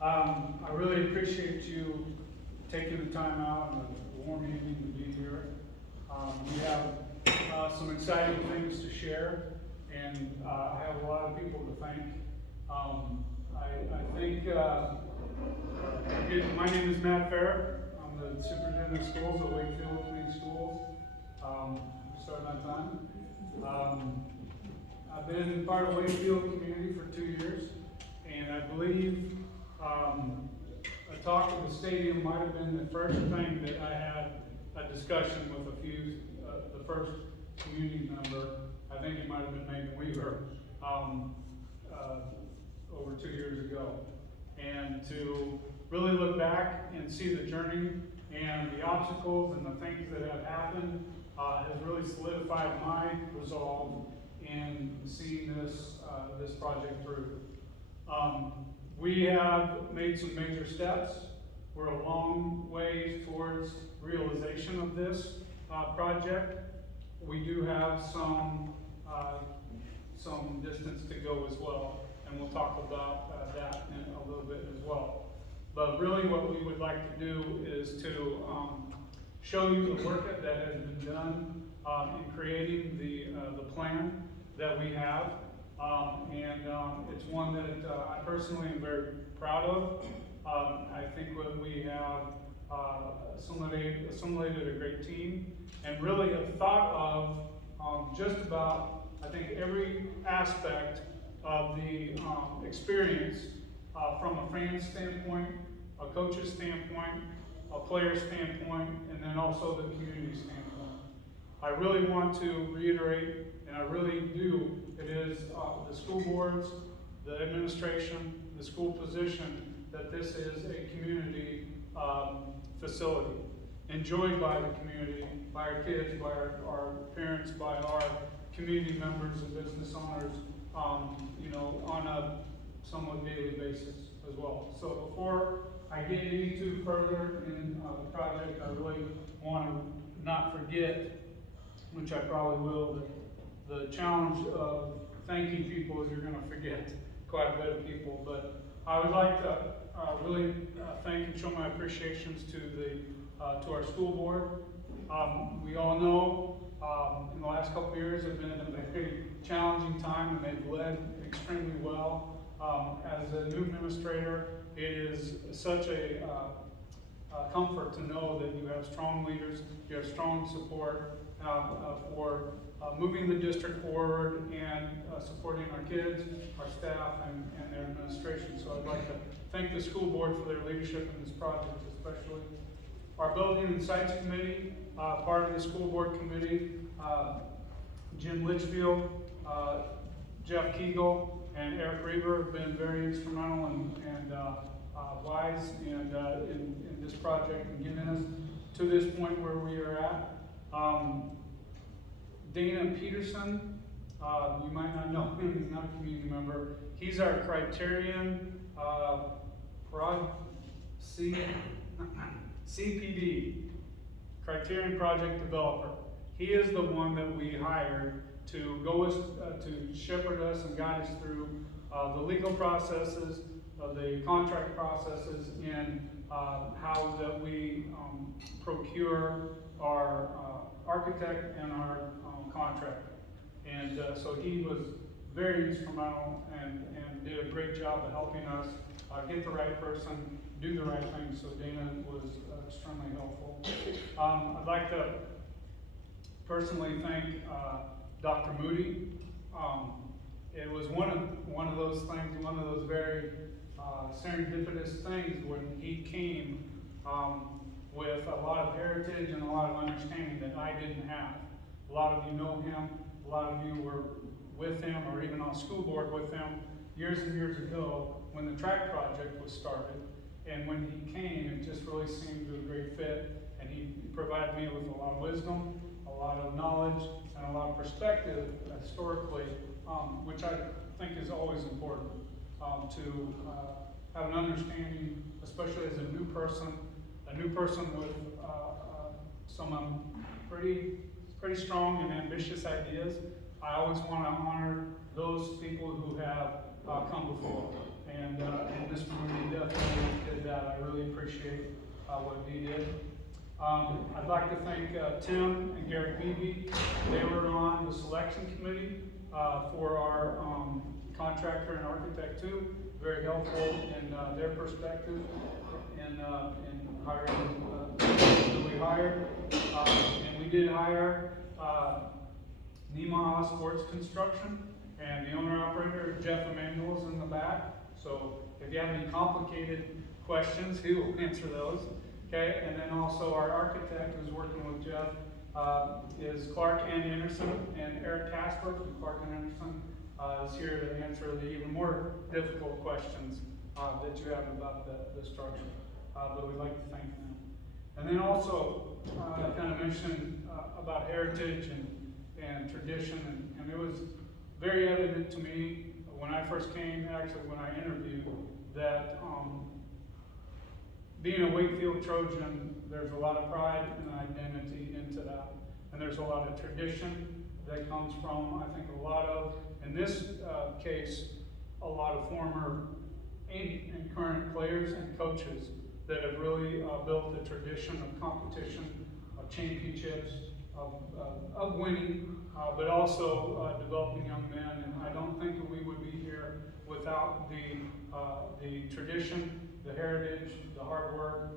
I really appreciate you taking the time out and the warm evening to be here. We have some exciting things to share, and I have a lot of people to thank. I think, my name is Matt Farrer. I'm the superintendent of schools at Wakefield Community Schools. We're starting on time. I've been part of Wakefield community for 2 years, and I believe a talk at the stadium might have been the first thing that I had a discussion with the first community member. I think it might have been Megan Weaver, over 2 years ago. And to really look back and see the journey and the obstacles and the things that have happened has really solidified my resolve in seeing this project through. We have made some major steps. We're a long ways towards realization of this project. We do have some distance to go as well, and we'll talk about that in a little bit as well. But really what we would like to do is to show you the work that has been done in creating the plan that we have. It's one that I personally am very proud of. I think that we have assimilated a great team and really have thought of just about, I think, every aspect of the experience from a fan standpoint, a coach's standpoint, a player standpoint, and then also the community standpoint. I really want to reiterate, and I really do, it is the school boards, the administration, the school position, that this is a community facility, enjoyed by the community, by our kids, by our parents, by our community members and business owners, on a somewhat daily basis as well. So before I get any too further in the project, I really want to not forget, which I probably will, the challenge of thanking people is you're going to forget quite a bit of people. But I would like to really thank and show my appreciations to our school board. We all know in the last couple of years have been a very challenging time, and they've led extremely well. As a new administrator, it is such a comfort to know that you have strong leaders, you have strong support for moving the district forward and supporting our kids, our staff, and their administration. So I'd like to thank the school board for their leadership in this project, especially our Building and Sites Committee, part of the school board committee, Jim Litchfield, Jeff Kegel, and Eric Reaver have been very instrumental and wise in this project and getting us to this point where we are at. Dana Peterson, you might not know him, he's not a community member. He's our criterion CPD, Criterion Project Developer. He is the one that we hired to to shepherd us and guide us through the legal processes, the contract processes, and how that we procure our architect and our contractor. And so he was very instrumental and did a great job of helping us get the right person, do the right thing. So Dana was extremely helpful. I'd like to personally thank Dr. Moody. It was one of those things, one of those very serendipitous things when he came with a lot of heritage and a lot of understanding that I didn't have. A lot of you know him, a lot of you were with him or even on school board with him years and years ago when the track project was started. And when he came, it just really seemed a great fit, and he provided me with a lot of wisdom, a lot of knowledge, and a lot of perspective historically, which I think is always important to have an understanding, especially as a new person with some pretty strong and ambitious ideas. I always want to honor those people who have come before, and Mr. Moody Jeff did that. I really appreciate what he did. I'd like to thank Tim and Garrett Beebe. They were on the selection committee for our contractor and architect too. Very helpful in their perspective in hiring who we hired. And we did hire Nemaha Sports Construction, and the owner-operator, Jeff Emanuel, is in the back. So if you have any complicated questions, he will answer those. Okay, and then also our architect who's working with Jeff is Clark and Anderson, and Eric Casper from Clark and Anderson is here to answer the even more difficult questions that you have about the structure. But we'd like to thank them. And then also, I kind of mentioned about heritage and tradition, and it was very evident to me when I first came, actually when I interviewed, that being a Wakefield Trojan, there's a lot of pride and identity into that. And there's a lot of tradition that comes from, I think, a lot of, in this case, a lot of former and current players and coaches that have really built the tradition of competition, of championships, of winning, but also developing young men. And I don't think that we would be here without the tradition, the heritage, the hard work,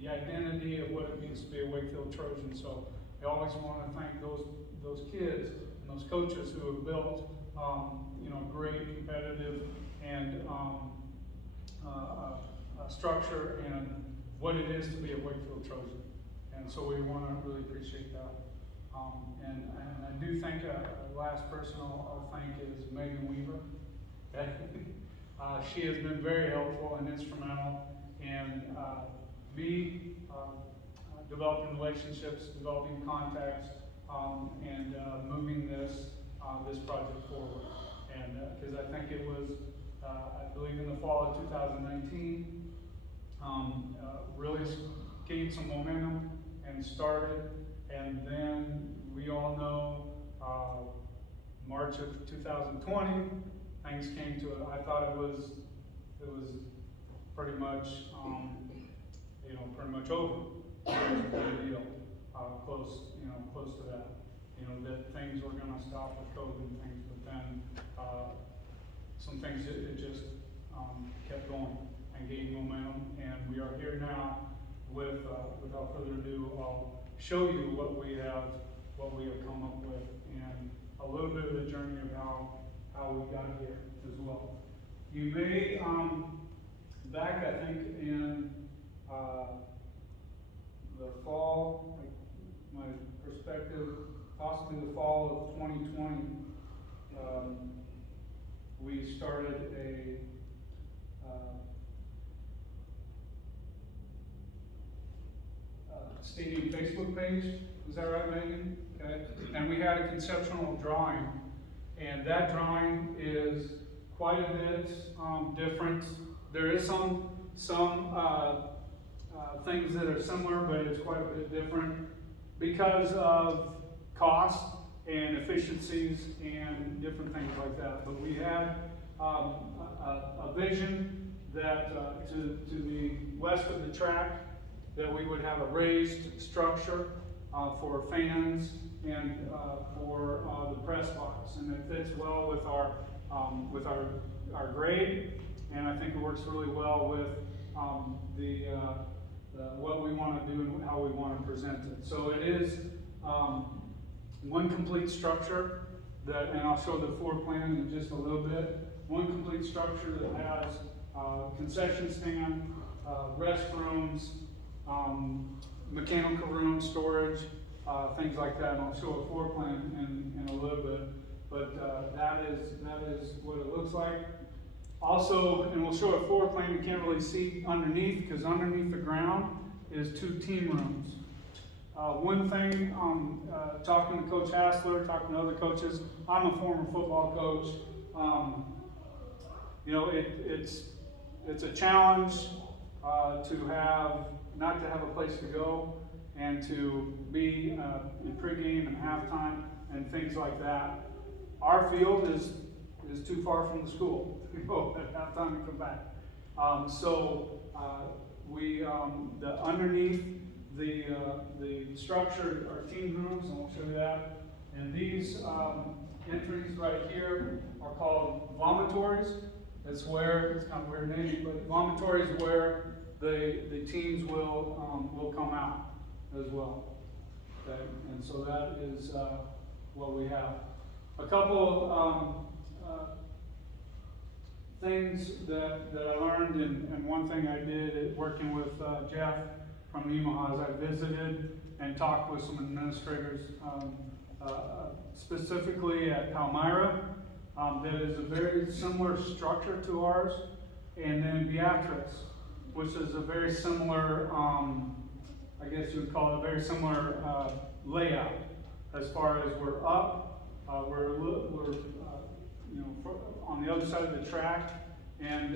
the identity of what it means to be a Wakefield Trojan. So I always want to thank those kids and those coaches who have built great competitive and structure and what it is to be a Wakefield Trojan. And so we want to really appreciate that. And I do think a last person I'll thank is Megan Weaver. She has been very helpful and instrumental in me developing relationships, developing contacts, and moving this project forward. And because I think it was, I believe in the fall of 2019, really gained some momentum and started. And then we all know March of 2020, things came to it. I thought it was pretty much, pretty much over. It was a big deal, close to that. That things were going to stop with COVID and things, but then some things it just kept going and gained momentum. And we are here now with, without further ado, I'll show you what we have come up with and a little bit of the journey of how we got here as well. You may, back I think in the fall, like my perspective, possibly the fall of 2020, we started a stadium Facebook page. Is that right, Megan? Okay. And we had a conceptual drawing, and that drawing is quite a bit different. There is some things that are similar, but it's quite a bit different because of cost and efficiencies and different things like that. But we have a vision that to the west of the track, that we would have a raised structure for fans and for the press box, and it fits well with our grade, and I think it works really well with what we want to do and how we want to present it. So it is one complete structure that, and I'll show the floor plan in just a little bit. One complete structure that has concession stand, restrooms, mechanical room, storage, things like that. And I'll show a floor plan in a little bit. But that is what it looks like. Also, and we'll show a floor plan, you can't really see underneath, because underneath the ground is 2 team rooms. One thing, talking to Coach Hassler, talking to other coaches, I'm a former football coach. It's a challenge not to have a place to go, and to be in pregame and halftime and things like that. Our field is too far from the school to go at halftime and come back. The underneath the structure are team rooms, and we'll show you that. And these entries right here are called vomitories. That's where, it's kind of weird name, but vomitories where the teams will come out as well. Okay, and so that is what we have. A couple things that I learned, and one thing I did working with Jeff from Nemaha is I visited and talked with some administrators, specifically at Palmyra, that is a very similar structure to ours, and then Beatrice, which is a very similar, I guess you would call it a very similar layout, as far as we're up, we're on the other side of the track, and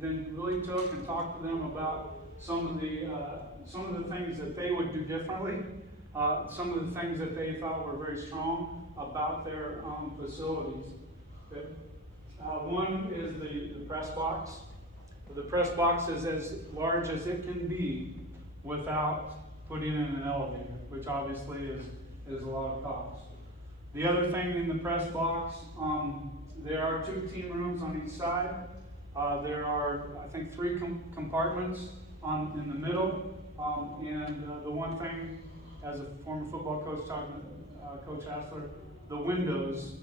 then really took and talked to them about some of the things that they would do differently, some of the things that they thought were very strong about their facilities. Okay. One is the press box. The press box is as large as it can be without putting in an elevator, which obviously is a lot of cost. The other thing in the press box, there are 2 team rooms on each side. There are, I think, 3 compartments in the middle. The one thing, as a former football coach talking to Coach Hassler, the windows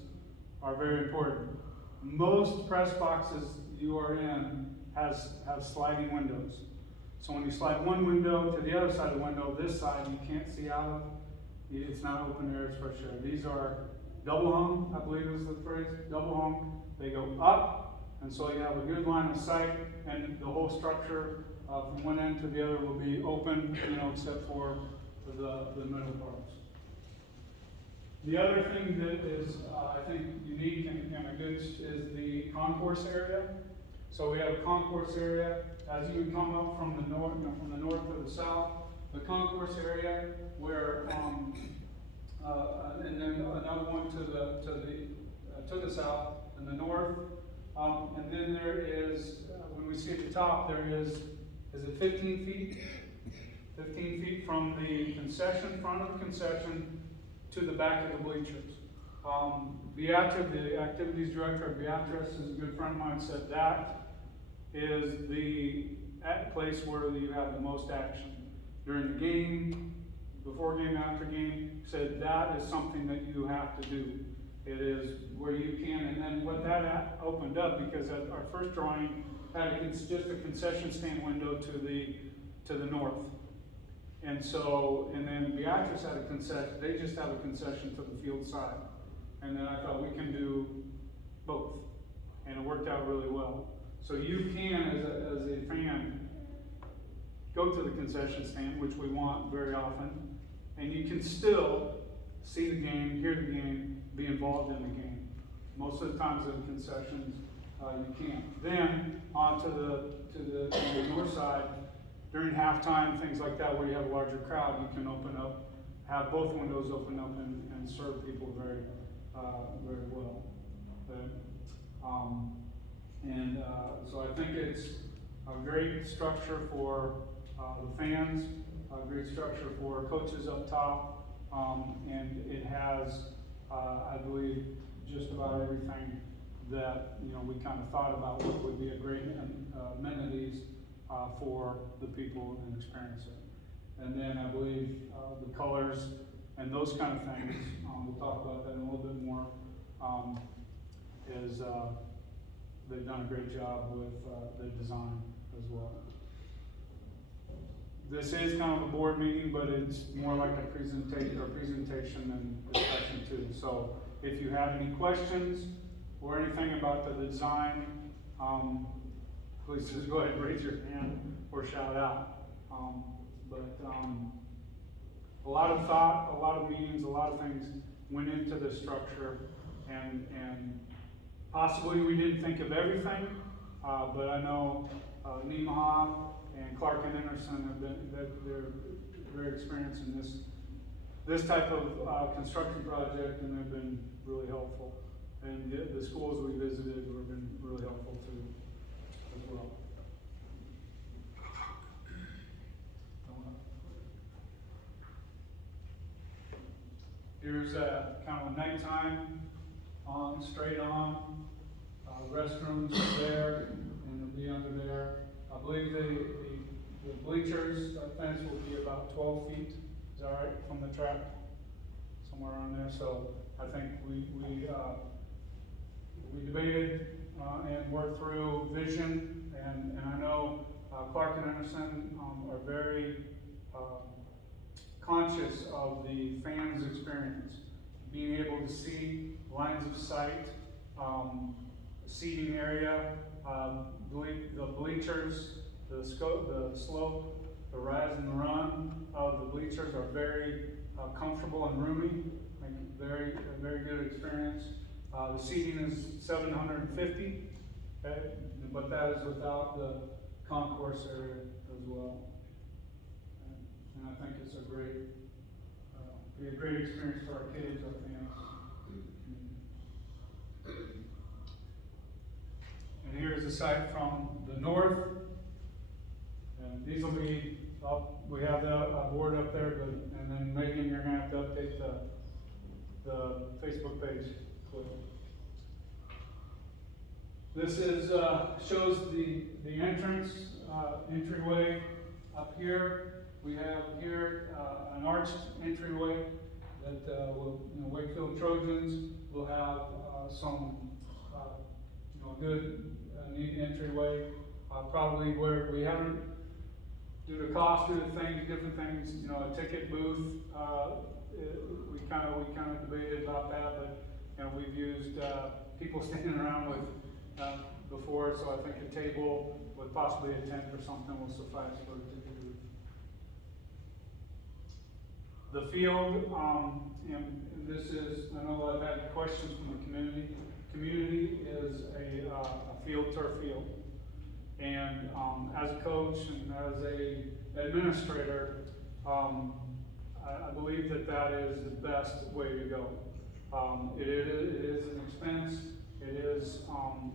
are very important. Most press boxes you are in have sliding windows. So when you slide one window to the other side of the window, this side you can't see out of. It's not open air, it's fresh air. These are double hung, I believe is the phrase, double hung. They go up, and so you have a good line of sight, and the whole structure from one end to the other will be open, except for the middle parts. The other thing that is, I think, unique and a good is the concourse area. So we have a concourse area as you come up from the north, from the north to the south. The concourse area where, and then another one to the south and the north, and then there is, when we see at the top, there is it 15 feet? 15 feet from the concession, front of the concession, to the back of the bleachers. Beatrice, the activities director of Beatrice, is a good friend of mine, said that is the place where you have the most action. During the game, before game, after game, said that is something that you have to do. It is where you can, and then what that opened up, because our first drawing had just a concession stand window to the north. And then Beatrice had a concession, they just have a concession to the field side. And then I thought we can do both. And it worked out really well. So you can, as a fan, go to the concession stand, which we want very often, and you can still see the game, hear the game, be involved in the game. Most of the times in concessions, you can't. Then on to the north side, during halftime, things like that, where you have a larger crowd, you can open up, have both windows open up and serve people very well. Okay. So I think it's a great structure for the fans, a great structure for coaches up top, and it has, I believe, just about everything that we kind of thought about what would be a great amenities for the people and experience it. And then I believe the colors and those kind of things, we'll talk about that in a little bit more, is they've done a great job with the design as well. This is kind of a board meeting, but it's more like a presentation and discussion too. So if you have any questions or anything about the design, please just go ahead and raise your hand or shout out. A lot of thought, a lot of meetings, a lot of things went into the structure, and possibly we didn't think of everything, but I know Nemaha and Clark and Anderson they're very experienced in this type of construction project, and they've been really helpful. And the schools we visited have been really helpful too, as well. nighttime, straight on. Restrooms are there, and it'll be under there. I believe the bleachers, fence will be about 12 feet, is that right, from the track? Somewhere around there, so I think we debated, and worked through vision, and I know, Clark and Emerson, are very, conscious of the fans' experience. Being able to see lines of sight, seating area, the bleachers, the slope, the rise and the run of the bleachers are very comfortable and roomy. Like a very good experience. The seating is 750, okay? But that is without the concourse area as well. And I think it's be a great experience for our kids, our fans. And here's the site from the north. And these will be up, we have the board up there, and then Megan, you're gonna have to update the Facebook page. This is, shows the entrance, entryway up here. We have here, an arched entryway that, Wakefield Trojans will have, some, good, neat entryway. Probably where we haven't, due to cost, due to things, different things, a ticket booth, we kind of debated about that, but, we've used, people standing around with, before, so I think a table with possibly a tent or something will suffice for the ticket booth. The field, and this is, I know I've had questions from the community. Community is a field turf field. And as a coach and as a administrator, I believe that is the best way to go. It is an expense, it is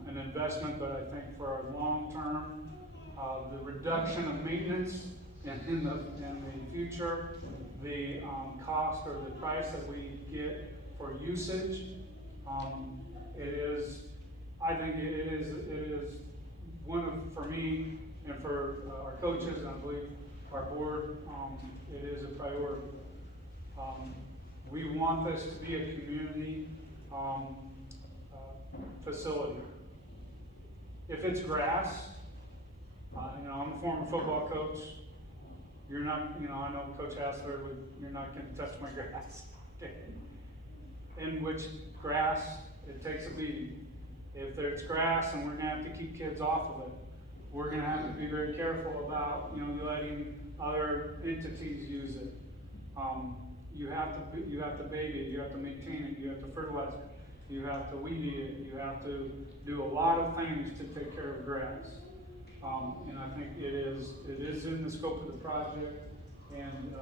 an investment, but I think for our long term, the reduction of maintenance and in the future, the cost or the price that we get for usage, I think it is one of, for me and for our coaches, and I believe our board, it is a priority. We want this to be a community facility. If it's grass, I'm a former football coach. You're not, I know Coach Hassler you're not going to touch my grass. In which grass, it takes a beating. If there's grass and we're going to have to keep kids off of it, we're going to have to be very careful about, letting other entities use it. You have to baby it, you have to maintain it, you have to fertilize it, you have to weed eat it, you have to do a lot of things to take care of grass. And I think it is in the scope of the project, and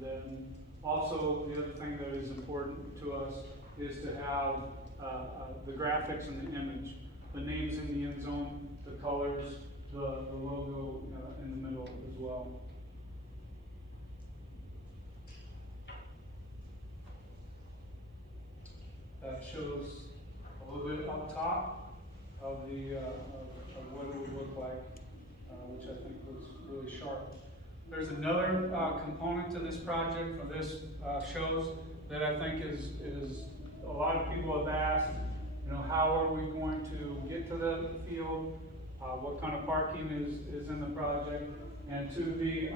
then also the other thing that is important to us is to have the graphics and the image, the names in the end zone, the colors, the logo in the middle as well. That shows a little bit up top of the of what it would look like, which I think looks really sharp. There's another component to this project, for this shows, that I think is a lot of people have asked, how are we going to get to the field? What kind of parking is in the project? And to the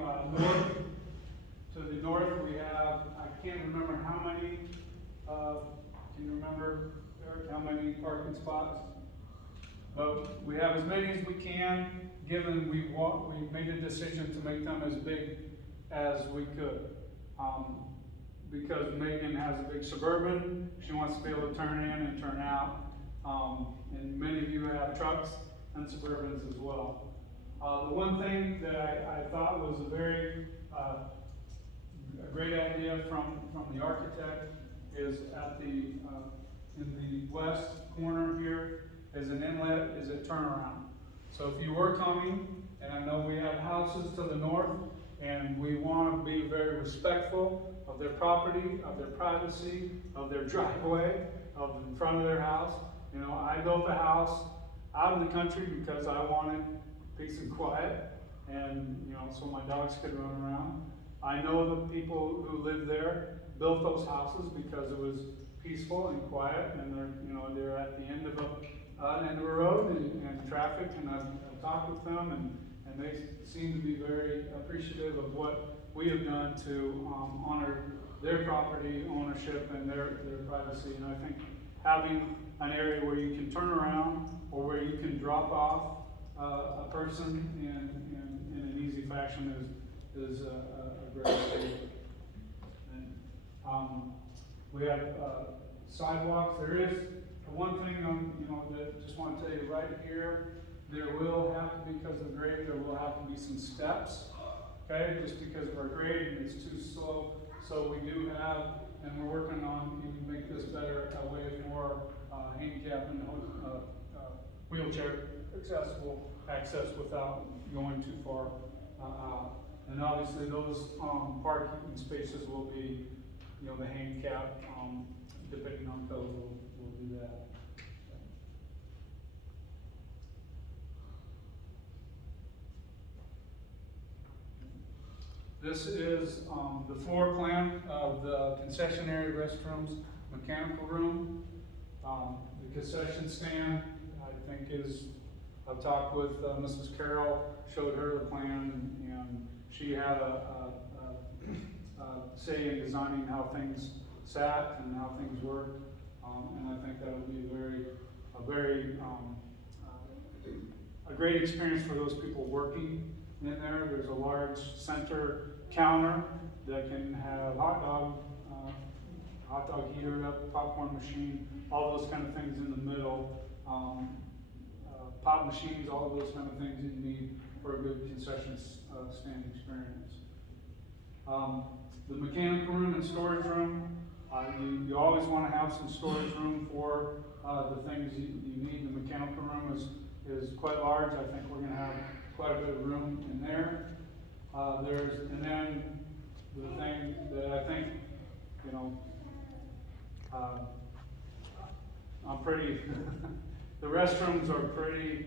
north, we have, I can't remember how many, can you remember, Eric, how many parking spots? But we have as many as we can, given we made a decision to make them as big as we could. Because Megan has a big Suburban, she wants to be able to turn in and turn out. And many of you have trucks and Suburbans as well. The one thing that I thought was a very a great idea from the architect is at in the west corner here is an inlet, is a turnaround. So if you were coming, and I know we have houses to the north, and we want to be very respectful of their property, of their privacy, of their driveway, of in front of their house. You know, I built a house out in the country because I wanted peace and quiet, and you know, so my dogs could run around. I know the people who live there built those houses because it was peaceful and quiet, and they're at the end of a road and traffic, and I've talked with them, and they seem to be very appreciative of what we have done to honor their property ownership and their privacy. And I think having an area where you can turn around or where you can drop off a person in an easy fashion is a great thing. And we have sidewalks. There is one thing that just want to tell you right here. There will have to, because of the grade, there will have to be some steps. Okay, just because of our grade and it's too slow. So we do have, and we're working on even make this better, a way for handicap and wheelchair accessible access without going too far out. And obviously those parking spaces will be, the handicap, depending on code, we'll do that. This is the floor plan of the concessionary restrooms, mechanical room. The concession stand, I think I've talked with Mrs. Carroll, showed her the plan, and she had a say in designing how things sat and how things worked. And I think that would be a great experience for those people working in there. There's a large center counter that can have hot dog heater up, popcorn machine, all those kind of things in the middle. Pop machines, all of those kind of things that you need for a good concession stand experience. The mechanical room and storage room, you always want to have some storage room for the things you need. The mechanical room is quite large. I think we're going to have quite a bit of room in there. And then the thing that I think, I'm pretty, the restrooms are pretty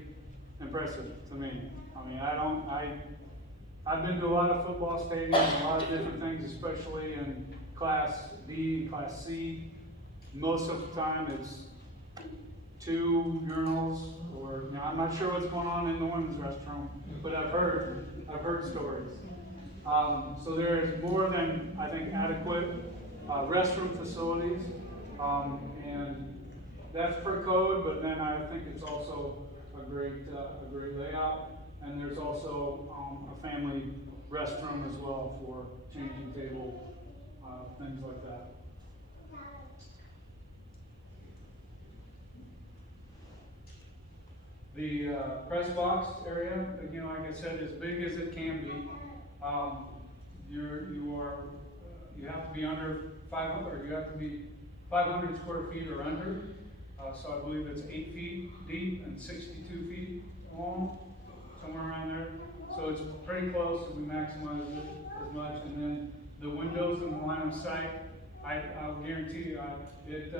impressive to me. I mean, I've been to a lot of football stadiums, a lot of different things, especially in Class B, Class C. Most of the time it's 2 urinals, or I'm not sure what's going on in the women's restroom, but I've heard stories. So there is more than, I think, adequate restroom facilities, and that's per code. But then I think it's also a great layout, and there's also a family restroom as well for changing table, things like that. The press box area, again, like I said, as big as it can be. You have to be under 500, or you have to be 500 square feet or under. So I believe it's 8 feet deep and 62 feet long, somewhere around there. So it's pretty close, and we maximize it as much. And then the windows and the line of sight, I'll guarantee you, there's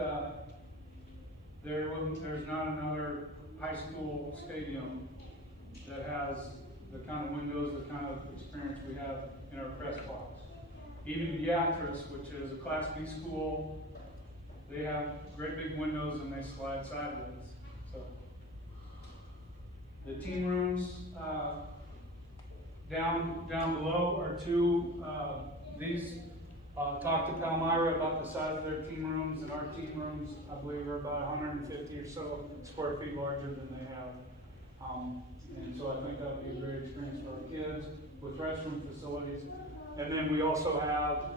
not another high school stadium that has the kind of windows, the kind of experience we have in our press box. Even Beatrice, which is a Class B school, they have great big windows and they slide sideways. So the team rooms down below are 2. These talked to Palmyra about the size of their team rooms, and our team rooms, I believe, are about 150 or so square feet larger than they have. And so I think that would be a great experience for our kids with restroom facilities. And then we also have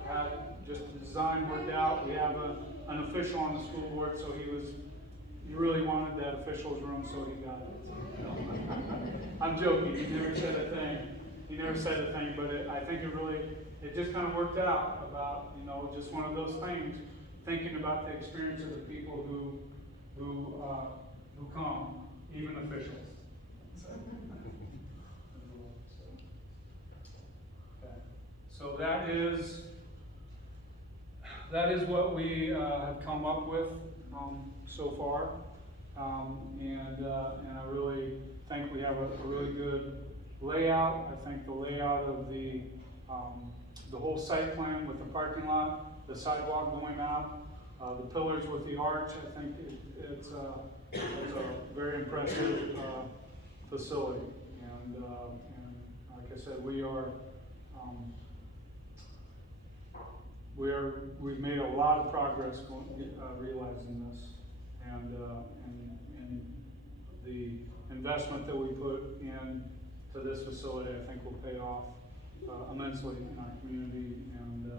just the design worked out. We have an official on the school board, so he really wanted that official's room, so he got it. No. I'm joking. He never said a thing. But I think it just kind of worked out about, just one of those things, thinking about the experience of the people who come, even officials. So. Okay. So that is what we have come up with so far. And I really think we have a really good layout. I think the layout of the whole site plan with the parking lot, the sidewalk going out, the pillars with the arch, I think it's a very impressive facility. And like I said, we've made a lot of progress realizing this, and the investment that we put in to this facility, I think, will pay off immensely in our community, and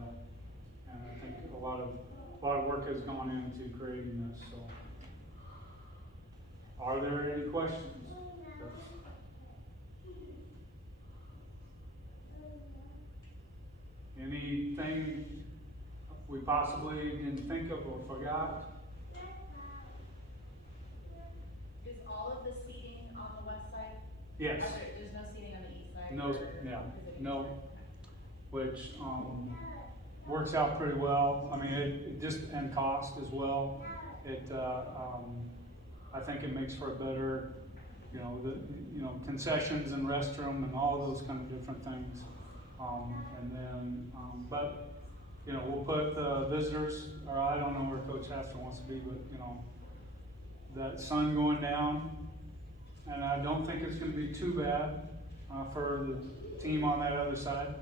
I think a lot of work has gone into creating this. So, are there any questions? Anything we possibly didn't think of or forgot? Is all of the seating on the west side? Yes. There's no seating on the east side? No, yeah, no, Okay. which works out pretty well. I mean, it just, and cost as well. I think it makes for a better, concessions and restroom and all those kind of different things. But we'll put visitors, or I don't know where Coach Haster wants to be, but that sun going down, and I don't think it's going to be too bad for the team on that other side.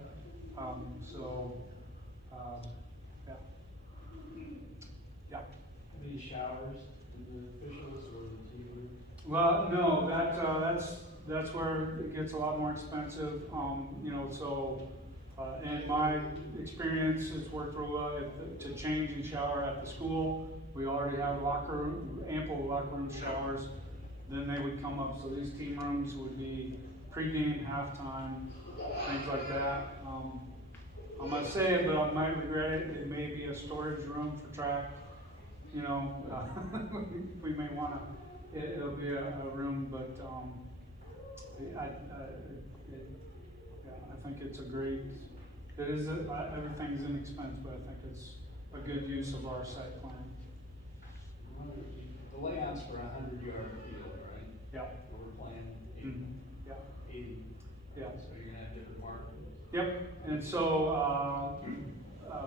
Yeah. Any showers for the officials or the team? Well, no, that's where it gets a lot more expensive. In my experience, it's worked real well to change and shower at the school. We already have ample locker room showers. Then they would come up, so these team rooms would be pregame, halftime, things like that. I must say it, but I might regret it. It may be a storage room for track. We may want to. It'll be a room, but I think it's a great. It is everything's inexpensive, but I think it's a good use of our site plan. The layout's for 100-yard field, right? Yeah. We're playing 80. Mm-hmm. Yeah. 80. Yeah. So you're gonna have different markers. Yep. And so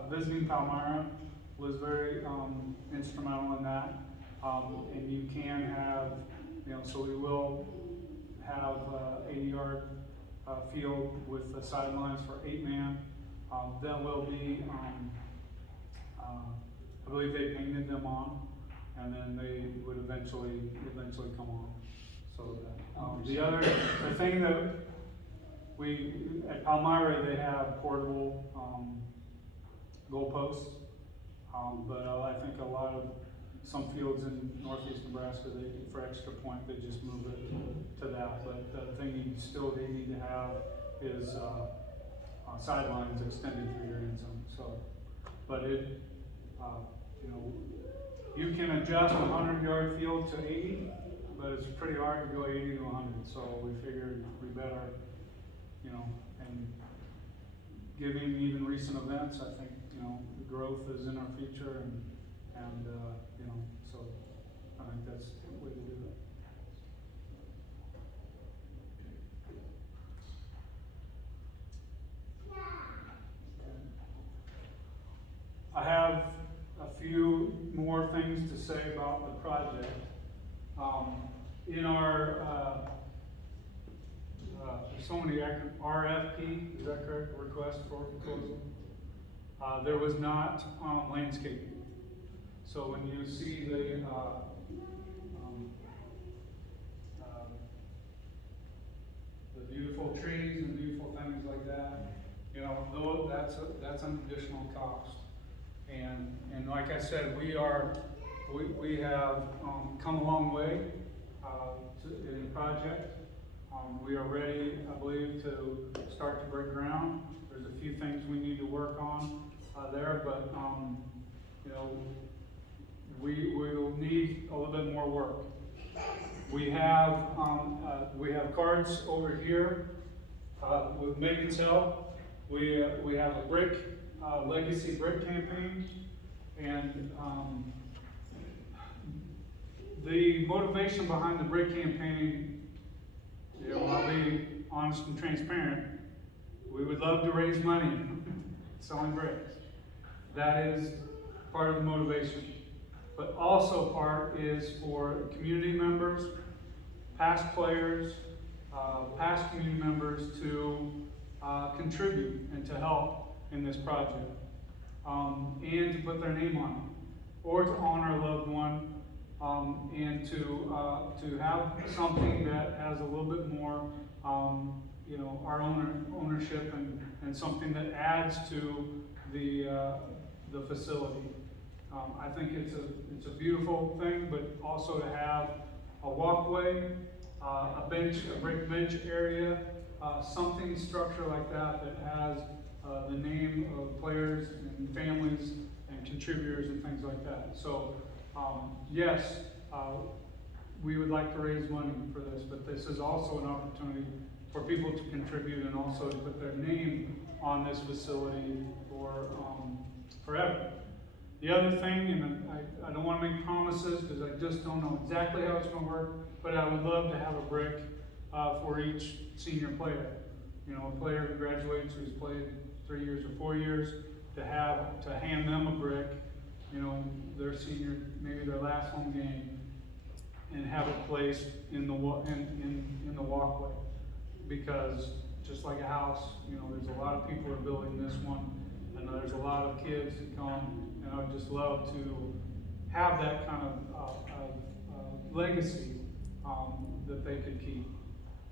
visiting Palmyra was very instrumental in that. And you can have, so we will have 80-yard field with the sidelines for 8-man. That will be, I believe they painted them on, and then they would eventually come on. So that, the thing that at Palmyra, they have portable goalposts, but I think some fields in northeast Nebraska, for extra point, they just move it to that. But the thing they need to have is sidelines extended through your end zone. So, but you can adjust a 100-yard field to 80, but it's pretty hard to go 80 to 100. So we figured we better, and given even recent events, I think the growth is in our future, and so I think that's the way to do it. I have a few more things to say about the project. In our there's so many RFP, is that correct? Request for proposal. There was not landscaping. So when you see the beautiful trees and beautiful things like that, that's an additional cost. And like I said, we have come a long way in the project. We are ready, I believe, to start to break ground. There's a few things we need to work on there, but we will need a little bit more work. We have cards over here with Megan's help. We have a brick, legacy brick campaign, and, the motivation behind the brick campaign, you know, I'll be honest and transparent, we would love to raise money selling bricks. That is part of the motivation. But also part is for community members, past players, past community members to contribute and to help in this project. And to put their name on it, or to honor a loved one, and to have something that has a little bit more, you know, our ownership and something that adds to the facility. I think it's a beautiful thing, but also to have a walkway, a bench, a brick bench area, something structure like that that has the name of players and families and contributors and things like that. So, yes, we would like to raise money for this, but this is also an opportunity for people to contribute and also to put their name on this facility for forever. The other thing, and I don't want to make promises because I just don't know exactly how it's going to work, but I would love to have a brick for each senior player. You know, a player who graduates who's played 3 years or 4 years, to hand them a brick, you know, their senior, maybe their last home game, and have it placed in the walkway. Because just like a house, you know, there's a lot of people who are building this one, and there's a lot of kids that come, and I'd just love to have that kind of legacy that they could keep.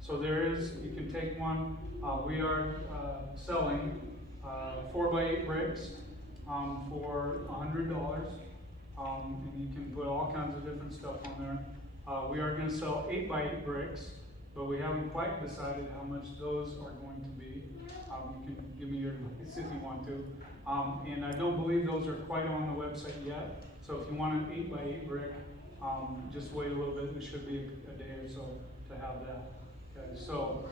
So there is, you can take one. We are selling 4x8 bricks for $100, and you can put all kinds of different stuff on there. We are going to sell 8x8 bricks, but we haven't quite decided how much those are going to be. You can give me your advice if you want to. And I don't believe those are quite on the website yet. So if you want an 8x8 brick, just wait a little bit. It should be a day or so to have that. Okay, so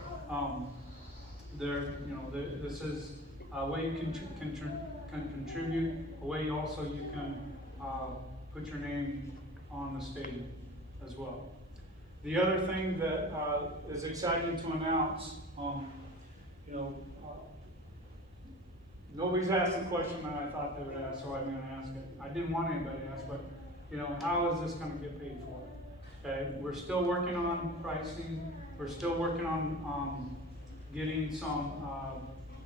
this is a way you can contribute. A way also you can put your name on the stadium as well. The other thing that is exciting to announce, nobody's asked the question that I thought they would ask, so I'm going to ask it. I didn't want anybody to ask, but how is this going to get paid for? Okay, we're still working on pricing. We're still working on getting some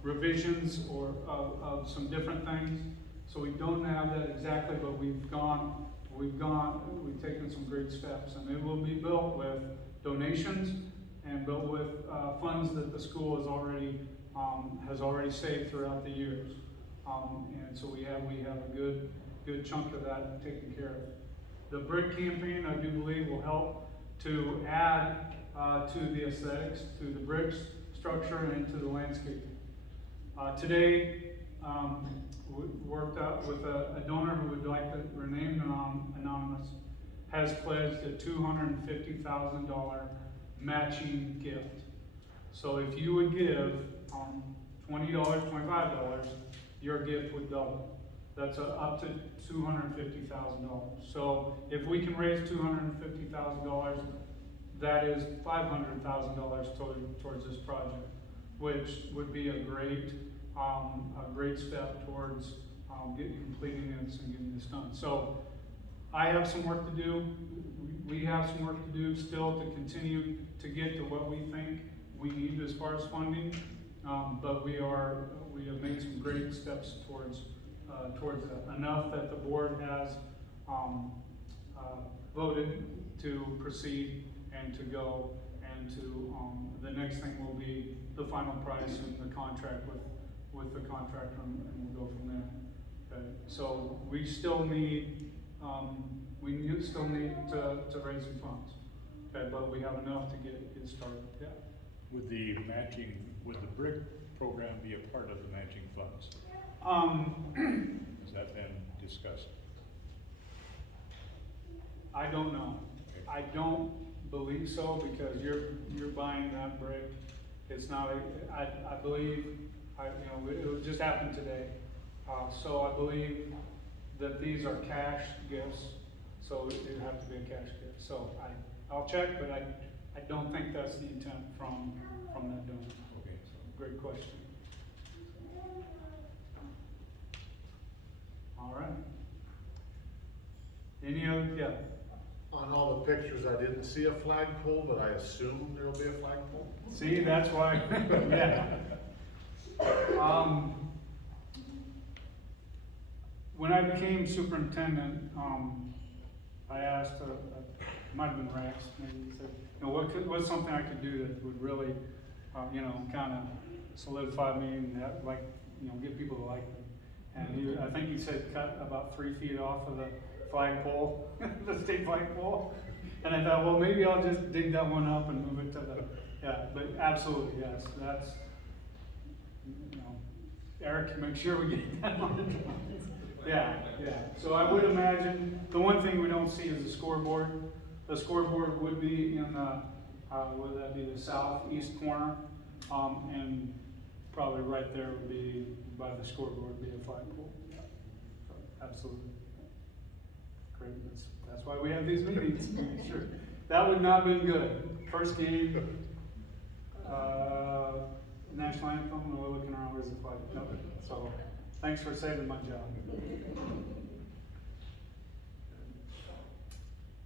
revisions of some different things. So we don't have that exactly, but we've taken some great steps, and it will be built with donations and built with funds that the school has already saved throughout the years. And so we have a good chunk of that taken care of. The brick campaign, I do believe, will help to add to the aesthetics, to the bricks structure, and to the landscaping. Today, we worked out with a donor who would like to remain anonymous, has pledged a $250,000 matching gift. So if you would give $20, $25, your gift would double. That's up to $250,000. So if we can raise $250,000, that is $500,000 towards this project, which would be a great step towards completing this and getting this done. So I have some work to do. We have some work to do still to continue to get to what we think we need as far as funding. But we have made some great steps towards that. Enough that the board has voted to proceed and to go, and to the next thing will be the final price and the contract with the contractor, and we'll go from there. Okay. So we still need to raise some funds. Okay, but we have enough to get started. Yeah. Would the brick program be a part of the matching funds? Has that been discussed? I don't know. Okay. I don't believe so, because you're buying that brick. It's not I believe it just happened today. So I believe that these are cash gifts, so it would have to be a cash gift. So I'll check, but I don't think that's the intent from that donor. Okay. So, great question. All right. Any other, yeah, On all the pictures, I didn't see a flagpole, but I assume there'll be a flagpole. see, that's why, yeah. When I became superintendent, I asked, might have been Rex, maybe he said, what's something I could do that would really, kind of solidify me and have, get people to like me. And I think he said cut about 3 feet off of the flagpole, the state flagpole. And I thought, well, maybe I'll just dig that one up and move it to but absolutely, yes, that's, Eric, make sure we get that on. Yeah. So I would imagine, the one thing we don't see is the scoreboard. The scoreboard would be in the, would that be the southeast corner? And probably right there would be, by the scoreboard would be a flagpole. So, absolutely. Great, that's why we have these meetings, to make sure. That would not have been good. First game, national anthem, we're looking around, where's the flag? No. So, thanks for saving my job.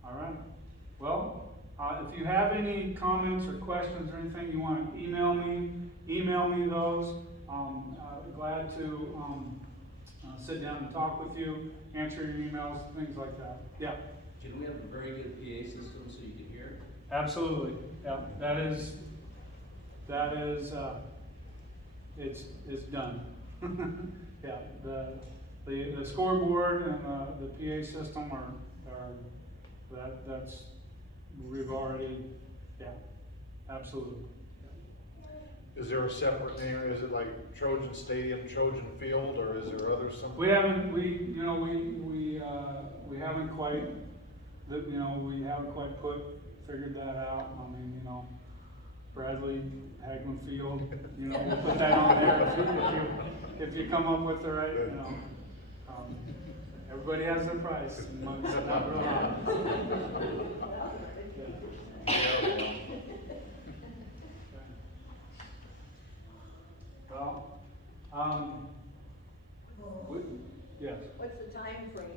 All right. Well, if you have any comments or questions or anything you want to email me those. Glad to sit down and talk with you, answer your emails, things like that. Yeah. Jim, we have a very good PA system so you can hear. Absolutely. Yeah. That is. It's done. Yeah. The scoreboard and the PA system are that's we've already. Yeah. Absolutely. Is there a separate name? Is it like Trojan Stadium, Trojan Field, or is there other something? We haven't quite, we haven't quite figured that out. I mean, Bradley Hagman Field, we'll put that on there if you come up with the right, everybody has their price. Mine's not real high. Well, yes. What's the time frame?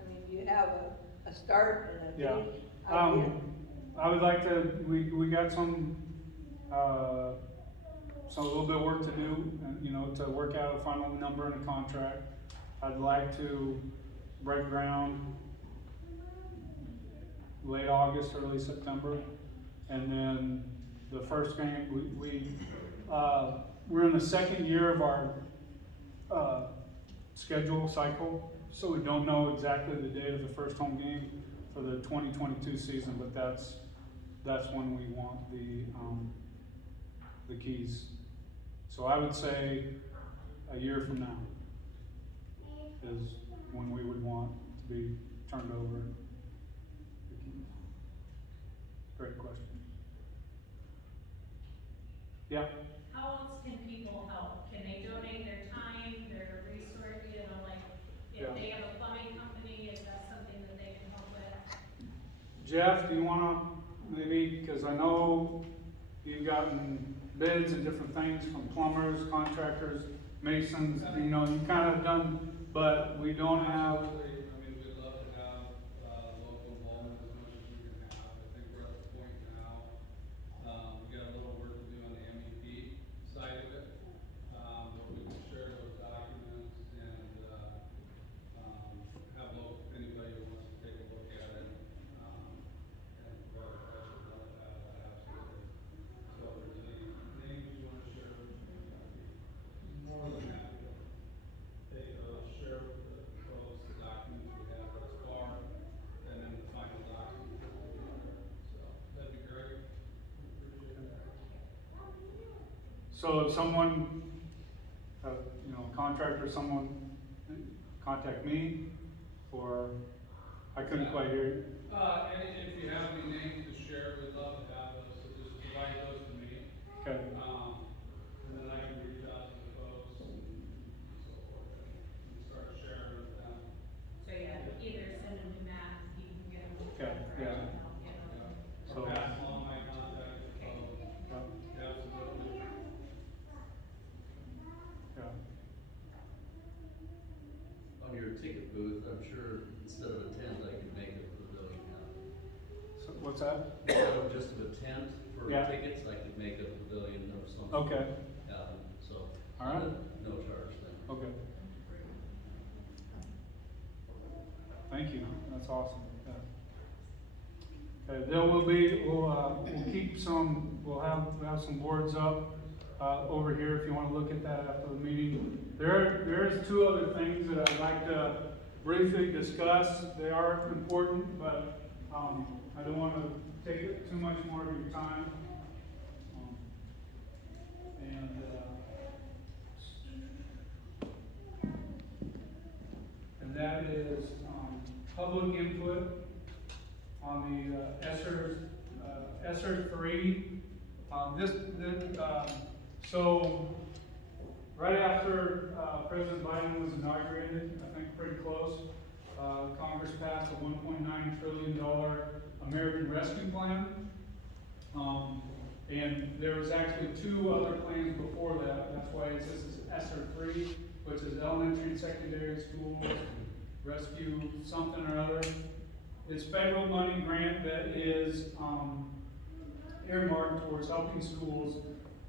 I mean, do you have a start and a Yeah. date? idea? I would like to, we got some a little bit of work to do, to work out a final number in a contract. I'd like to break ground late August, early September. And then the first game, we're in the second year of our schedule cycle, so we don't know exactly the date of the first home game for the 2022 season, but that's when we want the keys. So I would say a year from now is when we would want to be turned over the keys. Great question. Yeah. How else can people help? Can they donate their time, their resource, if Yeah. they have a plumbing company, is that something that they can help with? Jeff, do you wanna maybe, because I know you've gotten bids and different things from plumbers, contractors, masons, you kind of done, but we don't have. Absolutely. I mean, we'd love to have, local involvement as much as we can have. I think we're at the point now, we got a little work to do on the MEP side of it. But we can share those documents and, have anybody who wants to take a look at it, and provide questions on it, absolutely. So if there's any names you wanna share, I'd be more than happy to share with the folks the documents we have thus far, and then the final documents that will be there. So that'd be great. Appreciate that. So if someone, contractor, someone contact me, or I couldn't quite hear you. If you have any names to share, we'd love to have those, so just provide those to me. Okay. And then I can reach out to ticket booth, I'm sure instead of a tent, I could make a pavilion out of it. So what's that? Instead of just a tent for Yeah. tickets, I could make a pavilion of some. Okay, out of it, so. All right. No charge then. okay. Thank you, that's awesome. Yeah. Okay, there will be, we'll keep some, we'll have some boards up, over here if you wanna look at that after the meeting. There's two other things that I'd like to briefly discuss. They are important, but, I don't wanna take too much more of your time. And that is, public input on the ESSER 3. So, right after, President Biden was inaugurated, I think pretty close, Congress passed a $1.9 trillion American Rescue Plan. And there was actually two other plans before that. That's why it says it's ESSER 3, which is elementary and secondary schools, rescue something or other. It's federal money grant that is, earmarked towards helping schools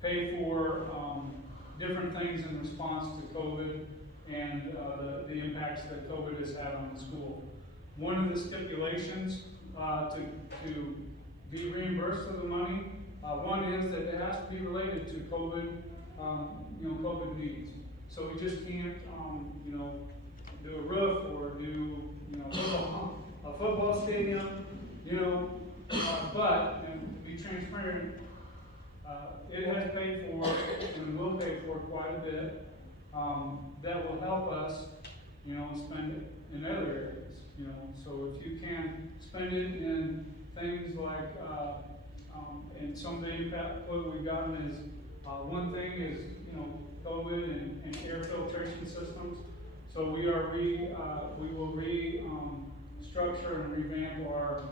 pay for, different things in response to COVID and, the impacts that COVID has had on the school. One of the stipulations, to be reimbursed for the money, one is that it has to be related to COVID, COVID needs. So we just can't, do a roof or do, a football stadium, but, and to be transparent, it has paid for and will pay for quite a bit, that will help us, spend it in other areas, So if you can spend it in things like, and some of the impact what we've gotten is, one thing is, COVID and air filtration systems. So we will structure and revamp our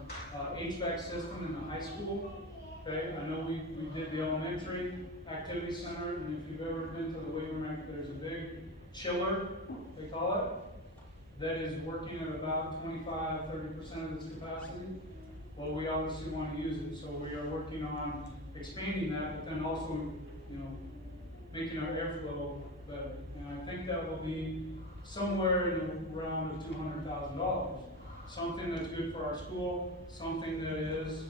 HVAC system in the high school. Okay, I know we did the elementary activity center, and if you've ever been to the Wakefield, there's a big chiller, they call it, that is working at about 25–30% of its capacity. Well, we obviously want to use it, so we are working on expanding that, but then also, making our airflow better. And I think that will be somewhere in around $200,000. Something that's good for our school, something that is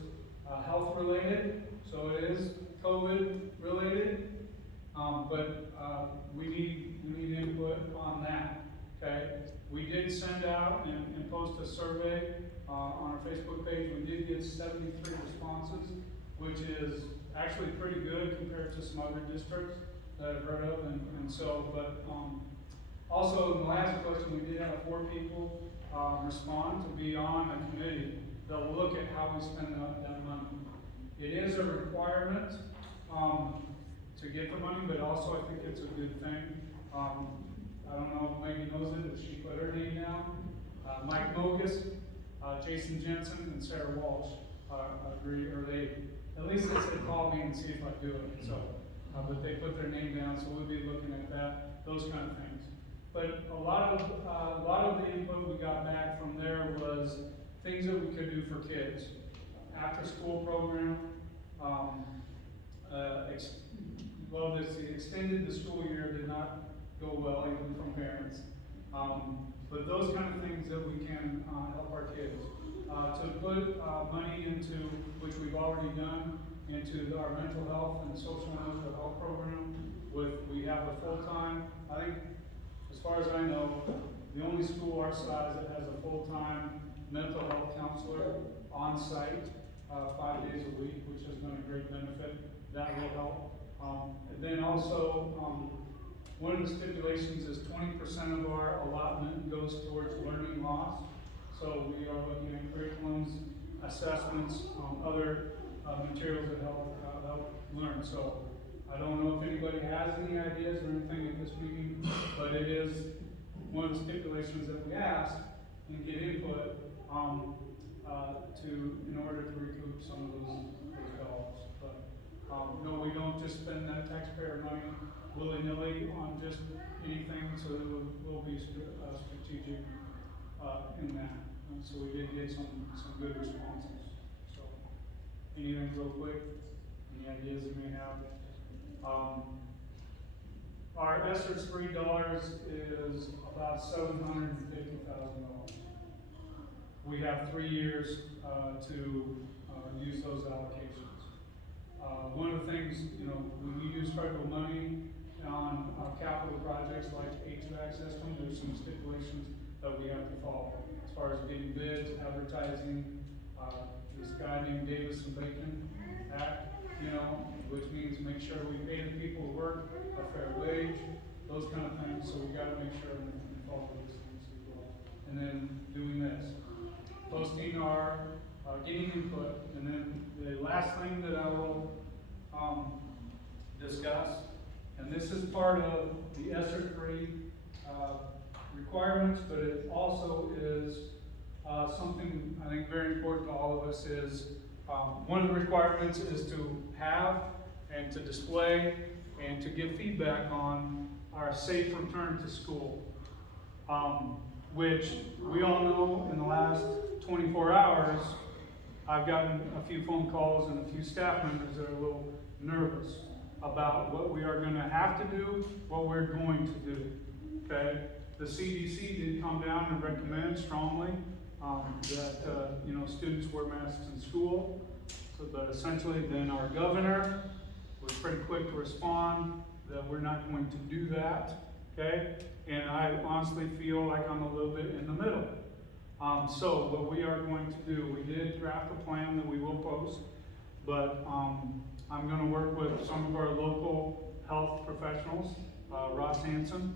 health related, so it is COVID related, but we need input on that. Okay, we did send out and post a survey on our Facebook page. We did get 73 responses, which is actually pretty good compared to some other districts that I've heard of, and so, but also in the last question, we did have 4 people respond to be on a committee that will look at how we spend that money. It is a requirement to get the money, but also I think it's a good thing. I don't know if Maggie knows it, but she put her name down. Mike Mogus, Jason Jensen, and Sarah Walsh agree, or they, at least they said call me and see if I do it. So, but they put their name down, so we'll be looking at that, those kind of things. But a lot of the input we got back from there was things that we could do for kids. After school program, well, the extended the school year did not go well, even from parents. But those kind of things that we can help our kids. To put money into, which we've already done, into our mental health and social and mental health program. We have a full-time, I think, as far as I know, the only school our size that has a full-time mental health counselor on site 5 days a week, which has been a great benefit. That will help. And then also, one of the stipulations is 20% of our allotment goes towards learning loss. So we are looking at curriculums, assessments, other materials that help learn. So I don't know if anybody has any ideas or anything at this meeting, but it is one of the stipulations that we ask and get input in order to recoup some of those dollars. But no, we we don't just spend that taxpayer money willy-nilly on just anything, so we'll be strategic, in that. And so we did get some good responses. So, anything real quick, any ideas you may have? Our ESSER's $3 is about $750,000. We have 3 years, to, use those allocations. One of the things, when you use federal money on, capital projects like HVAC system, there's some stipulations that we have to follow. As far as getting bids, advertising, this guy named Davis and Bacon Act, which means make sure we pay the people who work a fair wage, those kind of things, so we gotta make sure we follow these things as well. And then doing this, posting our, getting input, and then the last thing that I will, discuss, and this is part of the ESSER 3, requirements, but it also is, something I think very important to all of us is, one of the requirements is to have and to display and to give feedback on our safe return to school. Which we all know in the last 24 hours, I've gotten a few phone calls and a few staff members that are a little nervous about what we are gonna have to do, what we're going to do, okay? The CDC did come down and recommend strongly that students wear masks in school. So, but essentially, then our governor was pretty quick to respond that we're not going to do that. Okay, and I honestly feel like I'm a little bit in the middle. So what we are going to do, we did draft a plan that we will post, but I'm going to work with some of our local health professionals, Ross Hanson,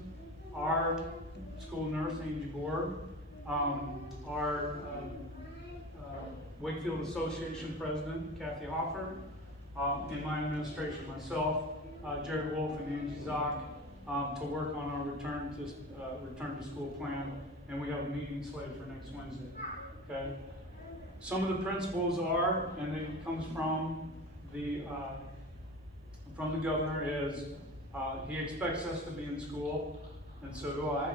our school nurse, Angie Borg, our Wakefield Association President, Kathy Hoffer, and my administration, myself, Jared Wolf and Angie Zock, to work on our return to school plan, and we have a meeting slated for next Wednesday. Okay. Some of the principles are, and it comes from the governor, is he expects us to be in school, and so do I.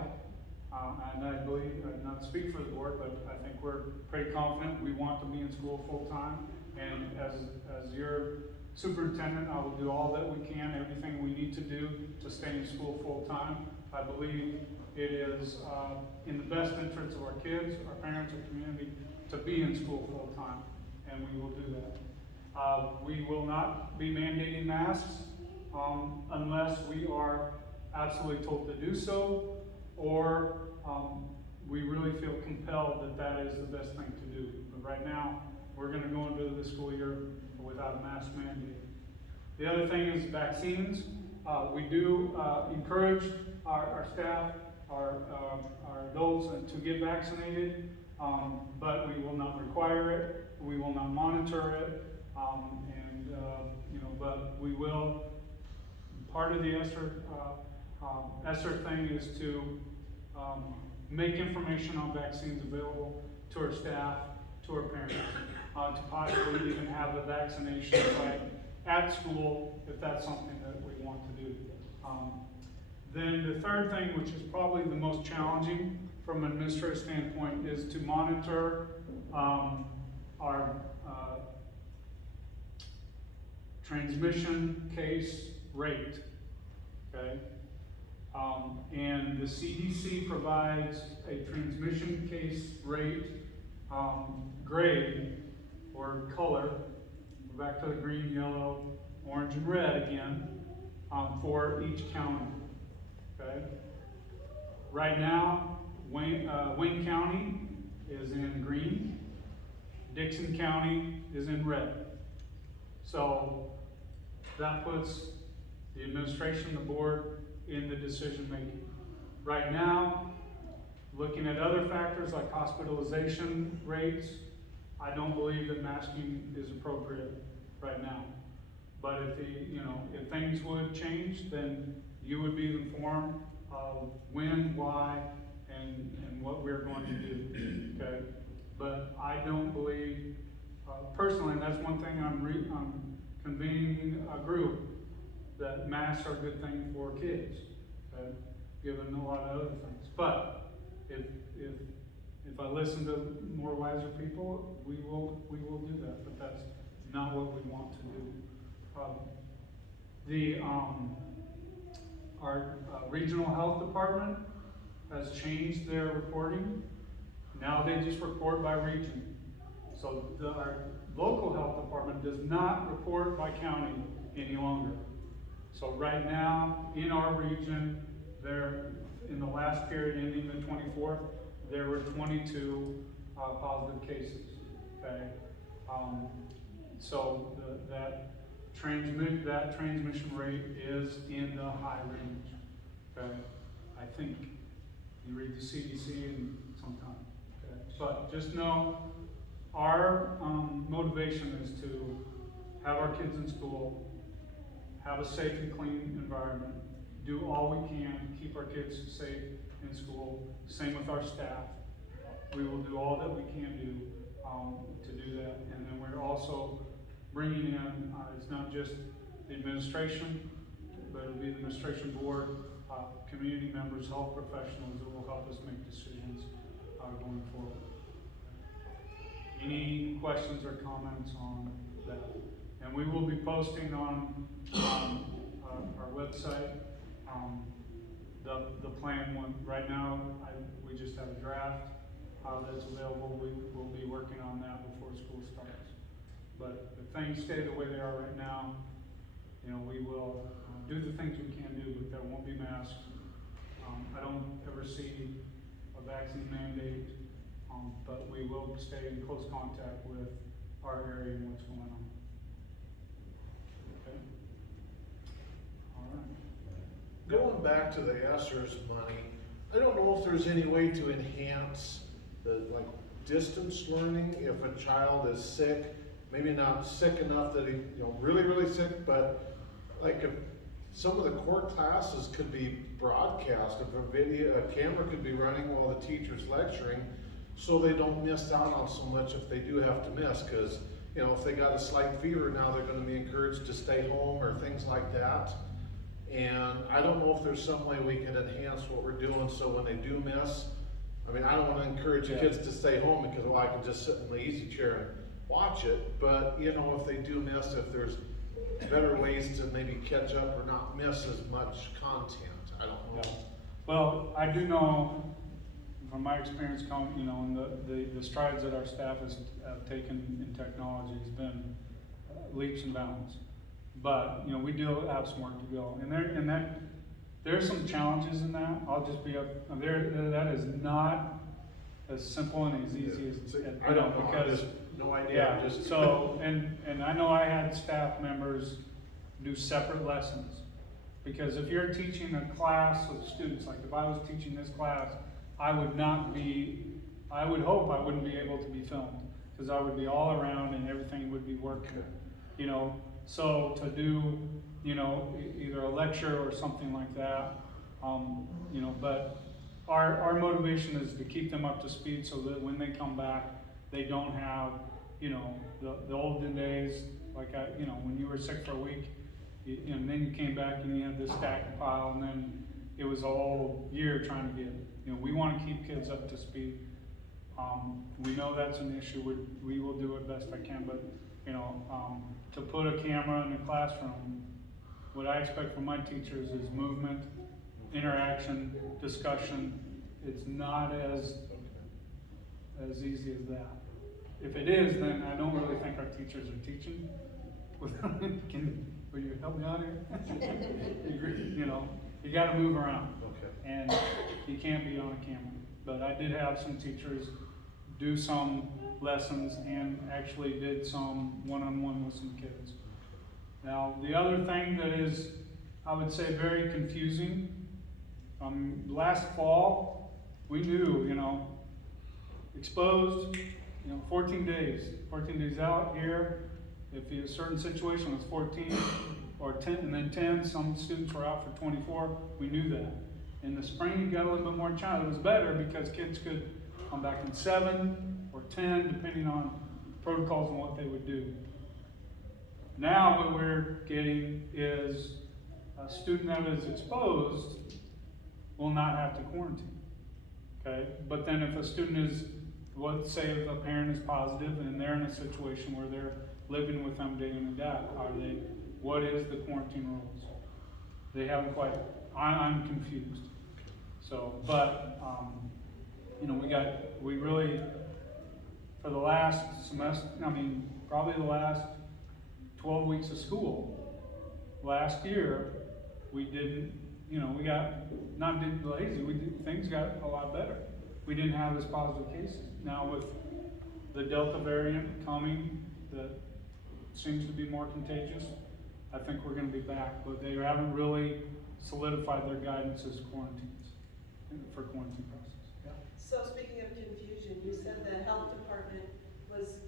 And I believe, not to speak for the board, but I think we're pretty confident we want to be in school full time. And as your superintendent, I will do all that we can, everything we need to do to stay in school full time. I believe it is in the best interest of our kids, our parents, our community, to be in school full time, and we will do that. We will not be mandating masks unless we are absolutely told to do so, or we really feel compelled that that is the best thing to do. But right now, we're going to go into the school year without a mask mandate. The other thing is vaccines. We do encourage our staff, our adults to get vaccinated, but we will not require it. We will not monitor it, but we will. Part of the ESSER thing is to make information on vaccines available to our staff, to our parents, to possibly even have a vaccination site at school if that's something that we want to do. Then the third thing, which is probably the most challenging from an administrative standpoint, is to monitor our transmission case rate, okay? And the CDC provides a transmission case rate grade or color, back to the green, yellow, orange, and red again, for each county, okay? Right now, Wayne County is in green, Dixon County is in red. So that puts the administration, the board, in the decision making. Right now, looking at other factors like hospitalization rates, I don't believe that masking is appropriate right now. But if things would change, then you would be informed of when, why, and what we're going to do, okay? But I don't believe, personally, and that's one thing I'm convening a group that masks are a good thing for kids, okay? Given a lot of other things. But if I listen to more wiser people, we will do that, but that's not what we want to do. Our regional health department has changed their reporting. Now they just report by region. So our local health department does not report by county any longer. So right now, in our region, in the last period ending the 24th, there were 22 positive cases, okay? So that transmission rate is in the high range, okay? I think you read the CDC and sometime, okay? But just know, our motivation is to have our kids in school, have a safe and clean environment, do all we can to keep our kids safe in school. Same with our staff. We will do all that we can do to do that. And then we're also bringing in, it's not just the administration, but it'll be the administration board, community members, health professionals that will help us make decisions going forward. Any questions or comments on that? And we will be posting on our website the plan one. Right now, we just have a draft that's available. We will be working on that before school starts. But if things stay the way they are right now, you know, we will do the things we can do, but there won't be masks. I don't ever see a vaccine mandate, but we will stay in close contact with our area and what's going on. Okay? All right. Going back to the ESSER's money, I don't know if there's any way to enhance the, like, distance learning if a child is sick, maybe not sick enough that he, you know, really, really sick, but like if some of the core classes could be broadcast, if a camera could be running while the teacher's lecturing, so they don't miss out on so much if they do have to miss, because, you know, if they got a slight fever now, they're gonna be encouraged to stay home or things like that. And I don't know if there's some way we can enhance what we're doing so when they do miss, I mean, I don't wanna encourage the kids to stay home because, well, I can just sit in the easy chair and watch it, but, you know, if they do miss, if there's better ways to maybe catch up or not miss as much content, I don't know. Yeah. Well, I do know from my experience, you know, and the strides that our staff has taken in technology has been leaps and bounds. But, you know, we do have some work to go, and there's some challenges in that. I'll just be up there. That is not as simple and as easy as I don't know, because no idea. yeah. So and I know I had staff members do separate lessons, because if you're teaching a class of students, like if I was teaching this class, I would hope I wouldn't be able to be filmed, because I would be all around and everything would be working, you know. So to do, you know, either a lecture or something like that, you know, but our motivation is to keep them up to speed so that when they come back, they don't have, you know, the olden days, like you know, when you were sick for a week, and then you came back and you had this stack pile, and then it was a whole year trying to get, you know, we want to keep kids up to speed. We know that's an issue. We will do it best I can, but, you know, to put a camera in the classroom, what I expect from my teachers is movement, interaction, discussion. It's not as easy as that. If it is, then I don't really think our teachers are teaching. Will you help me out here? You know, you gotta move around. Okay. And you can't be on camera. But I did have some teachers do some lessons and actually did some one-on-one with some kids. Now, the other thing that is, I would say, very confusing, last fall, we knew, you know, exposed, you know, 14 days out here. If a certain situation was 14 or 10, and then 10, some students were out for 24, we knew that. In the spring, you got a little bit more chance. It was better because kids could come back in 7 or 10, depending on protocols and what they would do. Now what we're getting is a student that is exposed will not have to quarantine, okay? But then if a student is, let's say if a parent is positive and they're in a situation where they're living with them day in and day out, what is the quarantine rules? They haven't quite, I'm confused. So, but, you know, we really, for the last semester, probably the last 12 weeks of school, last year, we didn't, we got, not being lazy, things got a lot better. We didn't have as positive cases. Now with the Delta variant coming, that seems to be more contagious, I think we're gonna be back, but they haven't really solidified their guidance as quarantines, for quarantine process. Yeah. So speaking of confusion, you said the health department was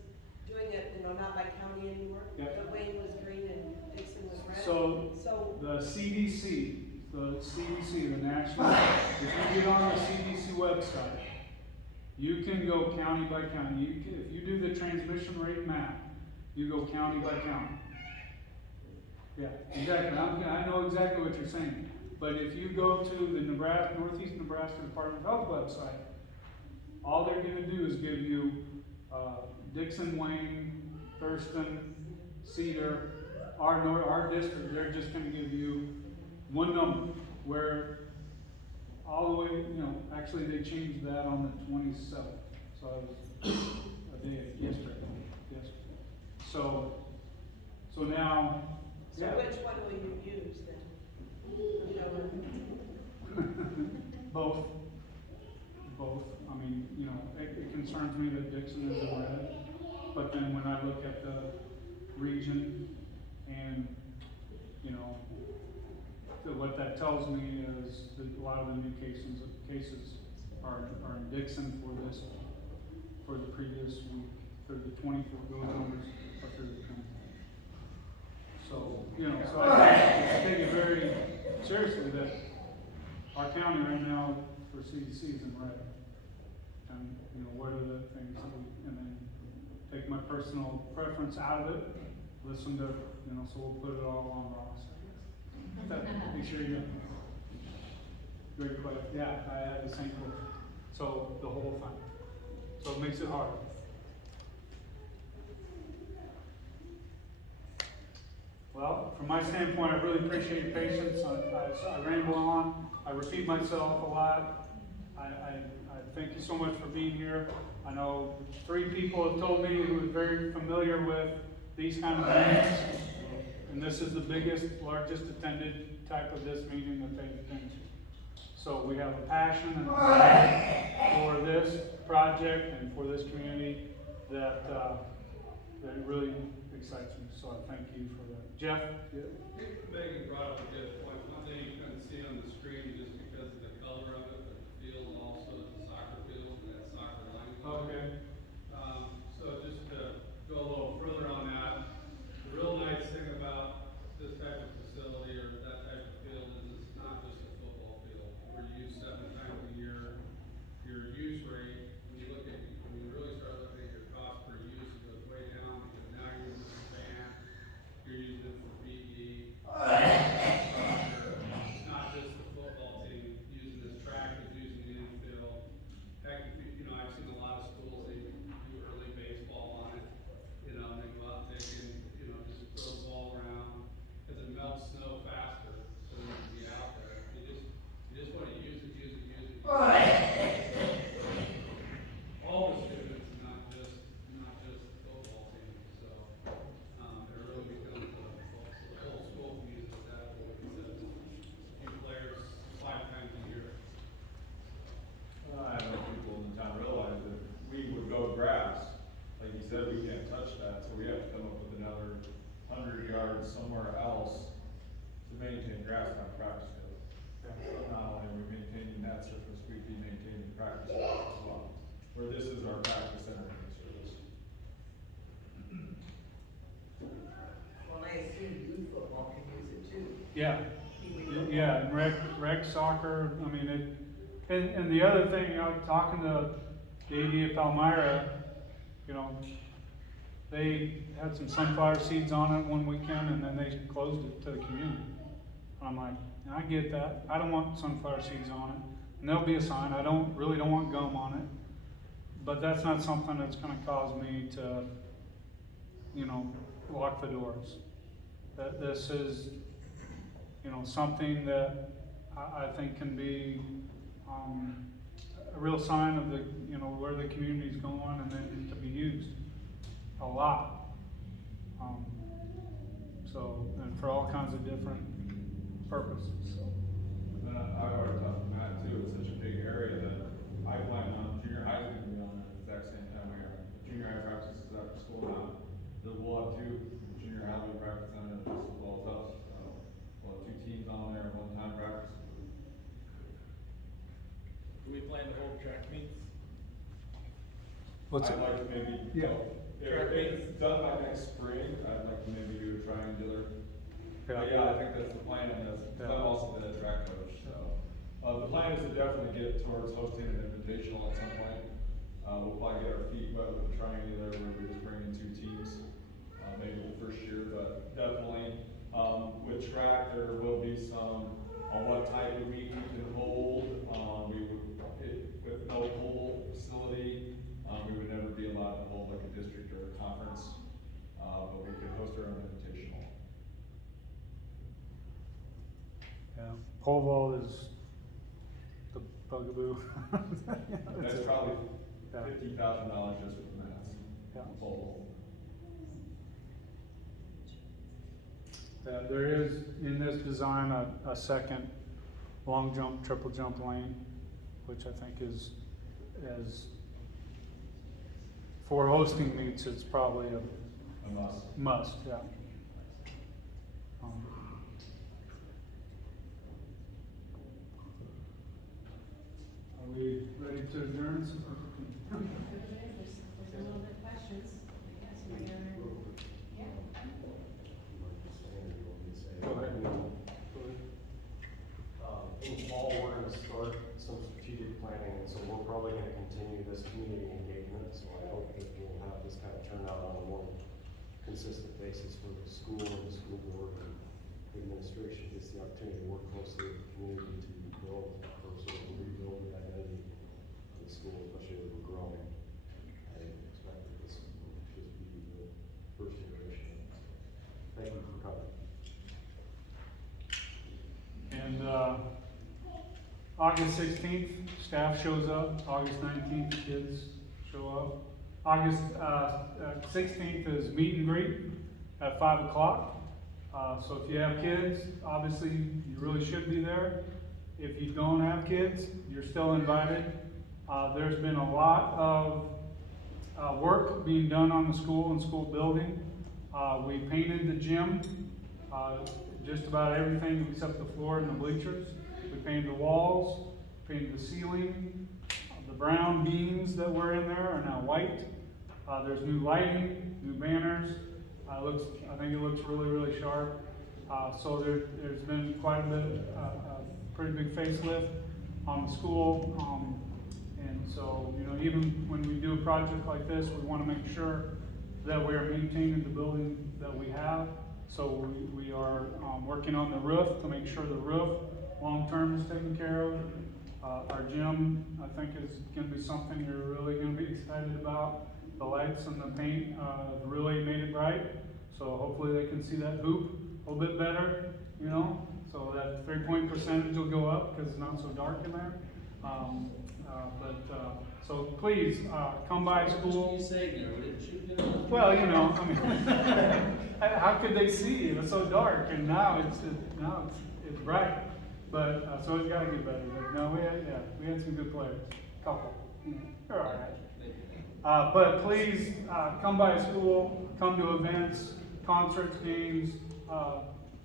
doing it, not by county anymore? Yeah. The Wayne was green and Dixon was red? So the CDC, the national, if you get on the CDC website, you can go county by county. If you do the transmission rate map, you go county by county. Yeah, exactly. I know exactly what you're saying. But if you go to the Northeast Nebraska Department of Health website, all they're going to do is give you Dixon, Wayne, Thurston, Cedar, our district. They're just going to give you one number. Where all the way, actually they changed that on the 27th. So it was a day yesterday. Yes. So now. So Yeah. which one will you use then? Both. It concerns me that Dixon is in red, but then when I look at the region and, what that tells me is that a lot of the new cases are in Dixon for the previous week, for the 24, those numbers are for the 24. So, I take it very seriously that our county right now for CDC is in red. And, what are the things that and then take my personal preference out of it, listen to, so we'll put it all on Ross. Make sure you very quick. Yeah, I had the same question. So the whole thing. So it makes it hard. Well, from my standpoint, I really appreciate your patience. I ramble on. I repeat myself a lot. I thank you so much for being here. I know 3 people have told me who are very familiar with these kind of meetings. And this is the biggest, largest attended type of this meeting that they've been to. So we have a passion and a desire for this project and for this community that really excites me. So I thank you for that. Jeff? Megan brought up a good point. One thing you couldn't see on the screen just because of the color of it, but the field also is a soccer field, that soccer line. Okay. So just to go a little further on that, the real nice thing about this type of facility or that type of field is it's not just a football field. We're used 7 times a year. Your use rate, when you really start looking at your cost per use, it goes way down because now you're using the band, you're using it for PE. It's not just the football team using this track, it's using the infield. Heck, I've seen a lot of schools, they do early baseball on it. They go out and they can, just throw the ball around, because it melts snow faster, so you can be out there. You just want to use it. All the students, not just the football team, so, it really becomes the whole school can use it that way, because a few players 5 times a year. I don't know if people in the town realize that we would go grass, like you said, we can't touch that, so we have to come up with another 100 yards somewhere else to maintain grass on practice field. So not only are we maintaining that surface, we'd be maintaining practice field as well, where this is our practice center service. Well, I assume youth football can use it too. Yeah. Yeah, rec soccer, and the other thing, talking to the AD at Palmyra, they had some sunflower seeds on it one weekend and then they closed it to the community. I'm like, I get that, I don't want sunflower seeds on it, and there'll be a sign, I really don't want gum on it, but that's not something that's gonna cause me to, you know, lock the doors. That this is, you know, something that I think can be, a real sign of the, you know, where the community's going and then to be used a lot. So, and for all kinds of different purposes, so. And I've already talked to Matt too, it's such a big area that I plan on, junior high's gonna be on at the exact same time we are. Junior high practices after school now, we'll have two, junior high will be practicing on it just as well as us, so we'll have two teams on there, one time practice. Do we plan to hold track meets? What's I'd it? like to maybe, Yeah. if it's done by next spring, I'd like to maybe do a triangular. But yeah, I think that's the plan, because Yeah. I'm also the track coach, so. The plan is to definitely get towards hosting an invitational at some point. We'll probably get our feet wet with the triangular, where we just bring in two teams, maybe the first year, but definitely, with track, there will be some, on what type of meet we can hold. With no pool facility, we would never be allowed to hold like a district or a conference, but we could host our own invitational. Yeah, pole vault is the bugaboo. That's probably Yeah. $50,000 just for the mats. Yeah. Total. There is, in this design, a second long jump, triple jump lane, which I think is, for hosting meets, it's probably a A must. must, yeah. Are we ready to adjourn? There's a little bit questions, I guess, we are, yeah. Go ahead. In fall, we're gonna start some strategic planning, and so we're probably gonna continue this community engagement, so I hope that we'll have this kind of turnout on a more consistent basis for the school and the school board and the administration gets the opportunity to work closely with the community to build, or sort of rebuild the identity of the school, especially as we're growing. I expect that this will just be the first iteration. Thank you for coming. And, August 16th, staff shows up. August 19th, kids show up. August 16th is meet and greet at 5 o'clock. So if you have kids, obviously you really should be there. If you don't have kids, you're still invited. There's been a lot of work being done on the school and school building. We painted the gym, just about everything except the floor and the bleachers. We painted the walls, painted the ceiling. The brown beams that were in there are now white. There's new lighting, new banners. I think it looks really, really sharp. So there's been quite a bit, a pretty big facelift on the school. And so, you know, even when we do a project like this, we want to make sure that we are maintaining the building that we have. So we are working on the roof to make sure the roof long-term is taken care of. Our gym, I think, is going to be something you're really going to be excited about. The lights and the paint really made it bright. So hopefully they can see that hoop a little bit better, you know, so that 3-point percentage will go up because it's not so dark in there. So please, come by school. What you saying there, we didn't shoot it? Well, you know, I mean, how could they see? It was so dark, and now it's bright. But so it's got to get better. But no, we had some good players, couple. They're all right. But please come by school, come to events, concerts, games.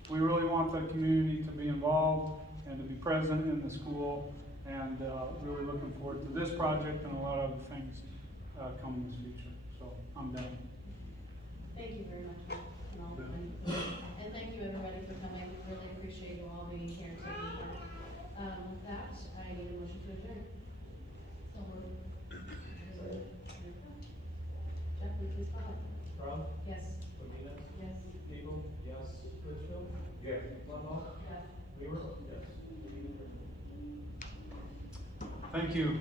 We really want the community to be involved and to be present in the school. And really looking forward to this project and a lot of other things coming in the future. So I'm done. Thank you very much, Mel. And thank you everybody for coming. Really appreciate you all being here and taking part. With that, I need a motion to adjourn. So moved. Jeff, would you please call? Carl? Yes. Medina? Yes. Eagle? Yes. Litchfield? Yes. Ludlow? Yes. Weaver? Yes. Thank you.